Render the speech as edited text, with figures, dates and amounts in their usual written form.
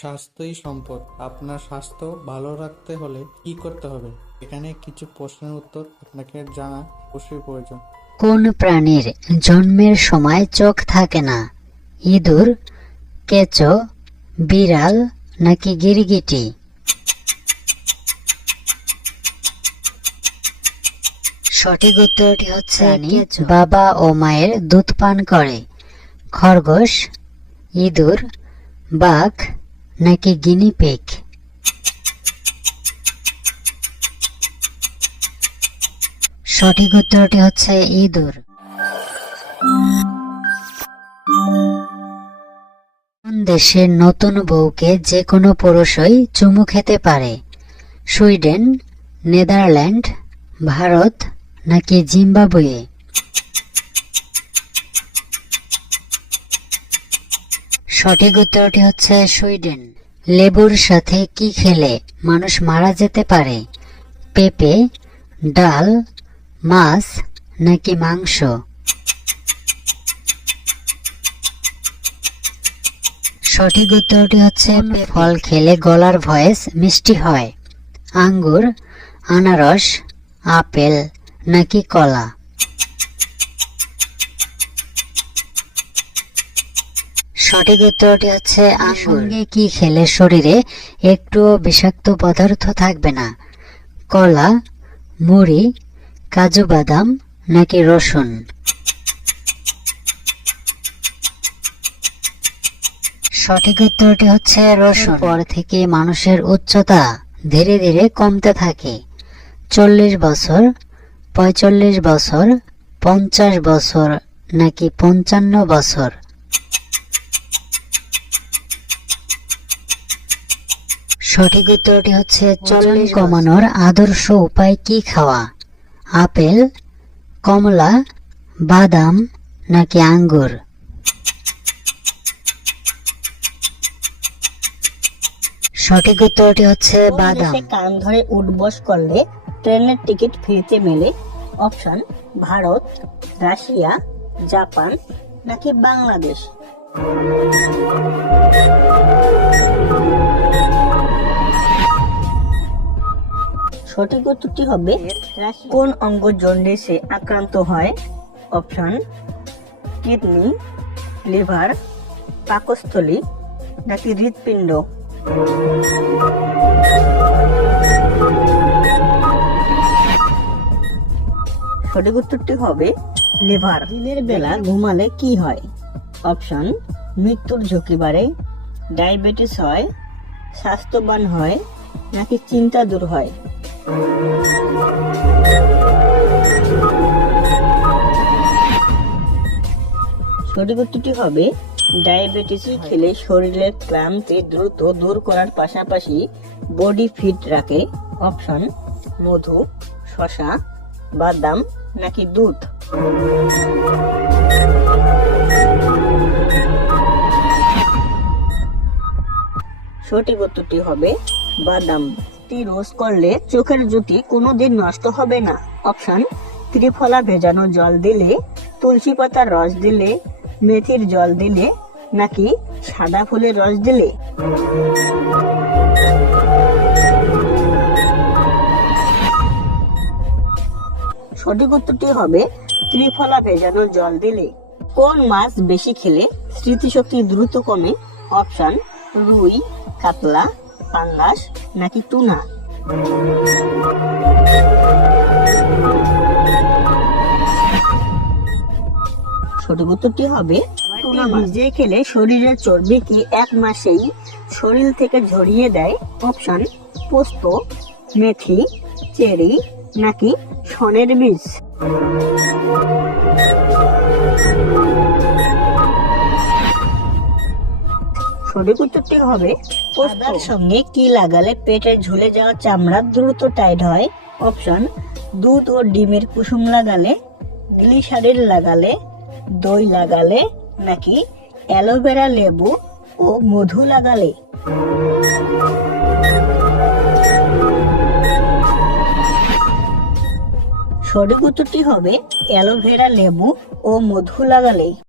স্বাস্থ্যই সম্পদ। আপনার স্বাস্থ্য ভালো রাখতে হলে কি করতে হবে? এখানে কিছু প্রশ্নের উত্তর আপনাকে জানা অবশ্যই প্রয়োজন। কোন প্রাণীর জন্মের সময় চোখ থাকে না? ইঁদুর, কেঁচো, বিড়াল নাকি গিরগিটি? সঠিক উত্তরটি হচ্ছে বাবা ও মায়ের দুধ পান করে। খরগোশ, ইঁদুর, বাঘ নাকি গিনিপিগ? সঠিক উত্তরটি হচ্ছে ইঁদুর। কোন দেশের নতুন বউকে যে কোনো পুরুষই চুমু খেতে পারে? সুইডেন, নেদারল্যান্ড, ভারত নাকি জিম্বাবুয়ে? সঠিক উত্তরটি হচ্ছে সুইডেন। লেবুর সাথে কি খেলে মানুষ মারা যেতে পারে? পেঁপে, ডাল, মাছ নাকি মাংস? সঠিক উত্তরটি হচ্ছে ফল খেলে গলার ভয়েস মিষ্টি হয়? আঙ্গুর, আনারস, আপেল নাকি কলা? সঠিক উত্তরটি হচ্ছে আঙ্গুর। কি খেলে শরীরে একটুও বিষাক্ত পদার্থ থাকবে না? কলা, মুড়ি, কাজু বাদাম নাকি রসুন? সঠিক উত্তরটি হচ্ছে রসুন। পর থেকে মানুষের উচ্চতা ধীরে ধীরে কমতে থাকে। 40 বছর, 45 বছর, 50 বছর নাকি 55 বছর? সঠিক উত্তরটি হচ্ছে 40। কমানোর আদর্শ উপায় কি খাওয়া? আপেল, কমলা, বাদাম নাকি আঙ্গুর? সঠিক উত্তরটি হচ্ছে বাদাম। কান ধরে উঠবস করলে ট্রেনের টিকিট ফ্রিতে মেলে? অপশন ভারত, রাশিয়া, জাপান নাকি বাংলাদেশ? সঠিক উত্তরটি হবে কোন অঙ্গ জন্ডিসে আক্রান্ত হয়? অপশন কিডনি, লিভার, পাকস্থলী নাকি হৃৎপিণ্ড? সঠিক উত্তরটি হবে লিভার। দিনের বেলা ঘুমালে কি হয়? অপশন মৃত্যুর ঝুঁকি বাড়ে, ডায়াবেটিস হয়, স্বাস্থ্যবান হয় নাকি চিন্তা দূর হয়? সঠিক উত্তরটি হবে ডায়াবেটিস। খেলে শরীরের ক্লান্তি দ্রুত দূর করার পাশাপাশি বডি ফিট রাখে? অপশন মধু, শসা, বাদাম নাকি দুধ? সঠিক উত্তরটি হবে বাদাম। রোজ করলে চোখের জ্যোতি কোনোদিন নষ্ট হবে না? অপশন ত্রিফলা ভেজানো জল দিলে, তুলসী পাতার রস দিলে, মেথির জল দিলে নাকি সাদা ফুলের রস দিলে? সঠিক উত্তরটি হবে ত্রিফলা ভেজানো জল দিলে। কোন মাছ বেশি খেলে স্মৃতিশক্তি দ্রুত কমে? অপশন রুই, কাতলা, পাঙ্গাস নাকি টুনা? সঠিক উত্তরটি হবে টুনা মাছ। ভিজিয়ে খেলে শরীরের চর্বিকে 1 মাসেই শরীর থেকে ঝরিয়ে দেয়? অপশন পোস্ত, মেথি, চেরি নাকি শনের বীজ? সঠিক উত্তরটি হবে পোস্তার সঙ্গে কি লাগালে পেটে ঝুলে যাওয়া চামড়া দ্রুত টাইট হয়? অপশন দুধ ও ডিমের কুসুম লাগালে, গ্লিসারিন লাগালে, দই লাগালে নাকি অ্যালোভেরা, লেবু ও মধু লাগালে? সঠিক উত্তরটি হবে অ্যালোভেরা, লেবু ও মধু লাগালে।